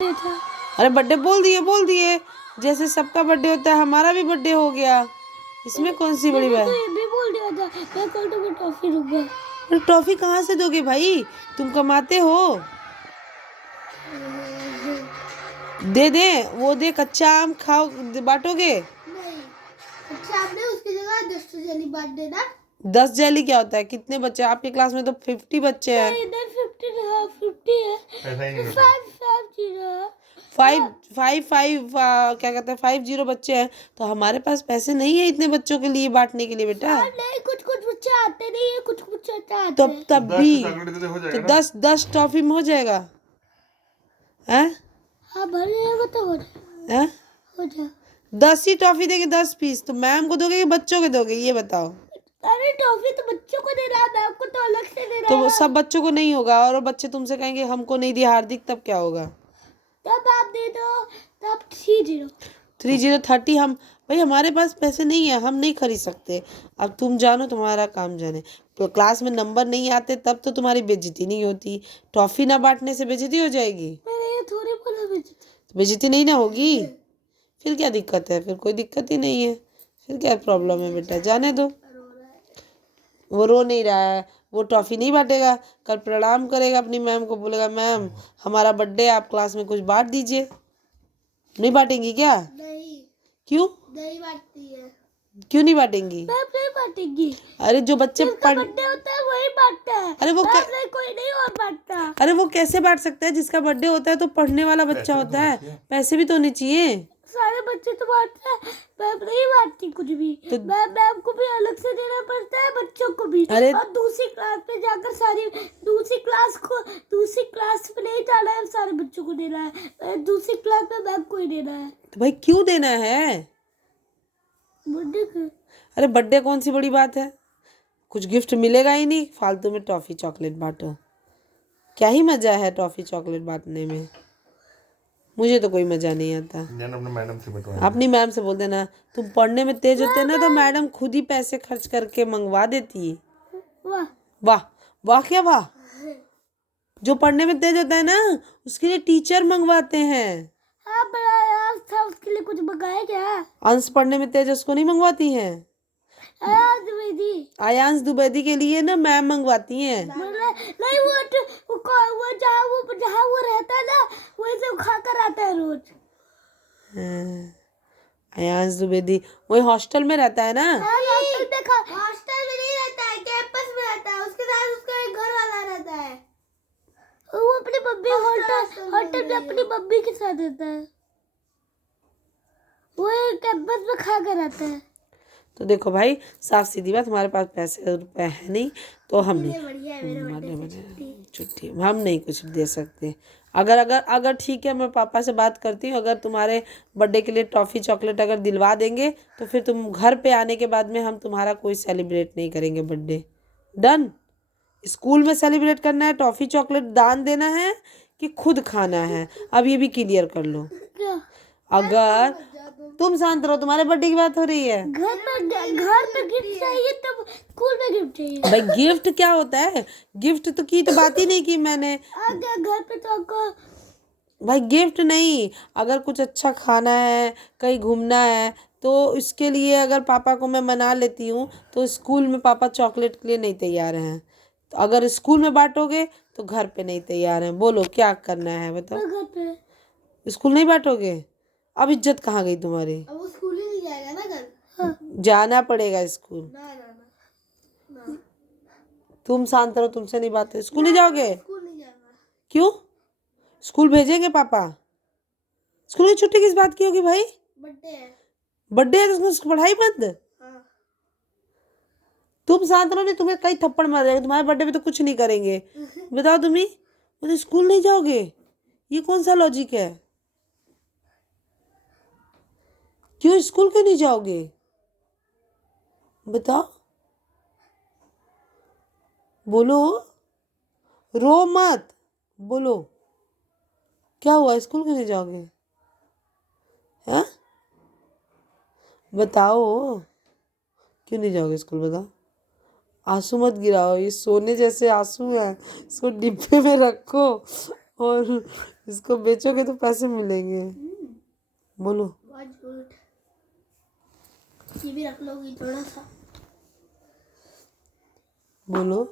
था। अरे बर्थडे बोल दिए जैसे सबका बर्थडे होता है हमारा भी बर्थडे हो गया, इसमें कौन सी बड़ी बात। तो ये भी बोल दिया था मैं कल तुम्हें टॉफी दूंगा। अरे टॉफी कहाँ से दोगे भाई, तुम कमाते हो। दे दे, वो दे, कच्चा आम खाओ, बांटोगे। नहीं, अच्छा आपने उसकी जगह 10 जेली बांट देना। 10 जेली क्या होता है, कितने बच्चे आपकी क्लास में, तो 50 बच्चे हैं। इधर 50 है, 5 क्या कहते हैं, 50 बच्चे हैं, तो हमारे पास पैसे नहीं है इतने बच्चों के लिए बांटने के लिए बेटा। नहीं, कुछ बच्चे आते नहीं है, कुछ बच्चे आते तो हैं। तब भी तो 10 टॉफी में हो जाएगा हैं। हाँ भर जाएगा तो हो जाएगा। हैं हो जाएगा। 10 ही टॉफी देंगे, 10 पीस, तो मैम को दोगे कि बच्चों को दोगे, ये बताओ। अरे टॉफी तो बच्चों को दे रहा है, मैम को तो अलग से दे रहा तो है। वो सब बच्चों को नहीं होगा, और बच्चे तुमसे कहेंगे हमको नहीं दिया हार्दिक, तब क्या होगा। तब आप दे दो, तब 30 30 हम भाई, हमारे पास पैसे नहीं है, हम नहीं खरीद सकते। अब तुम जानो, तुम्हारा काम जाने। तो क्लास में नंबर नहीं आते तब तो तुम्हारी बेइज्जती नहीं होती, टॉफी ना बांटने से बेइज्जती हो जाएगी। मैंने ये थोड़ी बोला बेइज्जती नहीं ना होगी, फिर क्या दिक्कत है, फिर कोई दिक्कत ही नहीं है, फिर क्या प्रॉब्लम है बेटा, जाने दो। वो रो नहीं रहा है, वो टॉफी नहीं बांटेगा, कल प्रणाम करेगा अपनी मैम को, बोलेगा मैम हमारा बर्थडे, आप क्लास में कुछ बांट दीजिए। नहीं बांटेंगी क्या, नहीं, क्यों नहीं बांटती है। क्यों नहीं बांटेंगी। मैम नहीं बांटेगी, अरे जो बच्चे जिसका बर्थडे होता है वही बांटता है। अरे वो मैम नहीं, कोई नहीं और बांटता। अरे वो कैसे बांट सकता है, जिसका बर्थडे होता है तो पढ़ने वाला बच्चा होता है, पैसे भी तो होने चाहिए। सारे बच्चे तो बांटते हैं, मैम नहीं बांटती कुछ भी। तो मैम को भी अलग से देना पड़ता है, बच्चों को भी। अरे और दूसरी क्लास में जाकर दूसरी क्लास में नहीं जाना है, सारे बच्चों को देना है, दूसरी क्लास में मैम को ही देना है। तो भाई क्यों देना है, बर्थडे के। अरे बर्थडे कौन सी बड़ी बात है, कुछ गिफ्ट मिलेगा ही नहीं, फालतू में टॉफी चॉकलेट बांटो, क्या ही मजा है टॉफी चॉकलेट बांटने में, मुझे तो कोई मजा नहीं आता। अपनी मैम से बोल देना, तुम पढ़ने में तेज होते ना तो मैडम खुद ही पैसे खर्च करके मंगवा देती है। वाह वाह वाह, क्या वाह, जो पढ़ने में तेज होता है ना उसके लिए टीचर मंगवाते हैं। हाँ बड़ा यार था, उसके लिए कुछ मंगाया क्या। अंश पढ़ने में तेज, उसको नहीं मंगवाती हैं। आयांश द्विवेदी के लिए ना मैम मंगवाती हैं। नहीं, वो जहाँ वो रहता है ना, वही से खा कर आता है रोज। आयांश द्विवेदी वही हॉस्टल में रहता है ना। हॉस्टल में नहीं रहता है, कैंपस में रहता है, उसके साथ उसका एक घर वाला रहता है। वो अपनी मम्मी होटल में अपनी मम्मी के साथ रहता है, वो कैंपस में खा कर आता है। तो देखो भाई, साफ सीधी बात, हमारे पास पैसे रुपए है नहीं, तो हम नहीं छुट्टी हम नहीं कुछ दे सकते। अगर ठीक है, मैं पापा से बात करती हूँ, अगर तुम्हारे बर्थडे के लिए टॉफ़ी चॉकलेट अगर दिलवा देंगे तो फिर तुम घर पे आने के बाद में हम तुम्हारा कोई सेलिब्रेट नहीं करेंगे बर्थडे। डन। स्कूल में सेलिब्रेट करना है, टॉफ़ी चॉकलेट दान देना है कि खुद खाना है, अब ये भी क्लियर कर लो। अगर तुम शांत रहो, तुम्हारे बर्थडे की बात हो रही है। घर पे गिफ्ट चाहिए तब स्कूल में गिफ्ट चाहिए। भाई गिफ्ट क्या होता है, गिफ्ट तो की तो बात ही नहीं की मैंने। घर पे तो आपको भाई गिफ्ट नहीं, अगर कुछ अच्छा खाना है, कहीं घूमना है, तो इसके लिए अगर पापा को मैं मना लेती हूँ तो स्कूल में पापा चॉकलेट के लिए नहीं तैयार हैं, तो अगर स्कूल में बांटोगे तो घर पे नहीं तैयार हैं। बोलो क्या करना है बताओ। घर पे स्कूल नहीं बांटोगे, अब इज्जत कहाँ गई तुम्हारी। अब वो स्कूल ही नहीं जाएगा ना घर। हाँ। जाना पड़ेगा स्कूल। ना। तुम शांत रहो, तुमसे नहीं बात है। स्कूल नहीं जाओगे, स्कूल नहीं जाएगा। क्यों, स्कूल भेजेंगे पापा। स्कूल की छुट्टी किस बात की होगी भाई, बर्थडे है तो उसमें पढ़ाई बंद। हाँ। तुम शांत रहो, नहीं तुम्हें कई थप्पड़ मार जाएगा, तुम्हारे बर्थडे पे तो कुछ नहीं करेंगे। बताओ तुम्ही, मतलब स्कूल नहीं जाओगे, ये कौन सा लॉजिक है, क्यों स्कूल क्यों नहीं जाओगे बताओ, बोलो, रो मत, बोलो क्या हुआ, स्कूल क्यों नहीं जाओगे, हैं बताओ, क्यों नहीं जाओगे स्कूल बताओ। आंसू मत गिराओ, ये सोने जैसे आंसू हैं, इसको डिब्बे में रखो और इसको बेचोगे तो पैसे मिलेंगे। बोलो। बहुत गुड। ये भी रख लोगी थोड़ा सा। बोलो।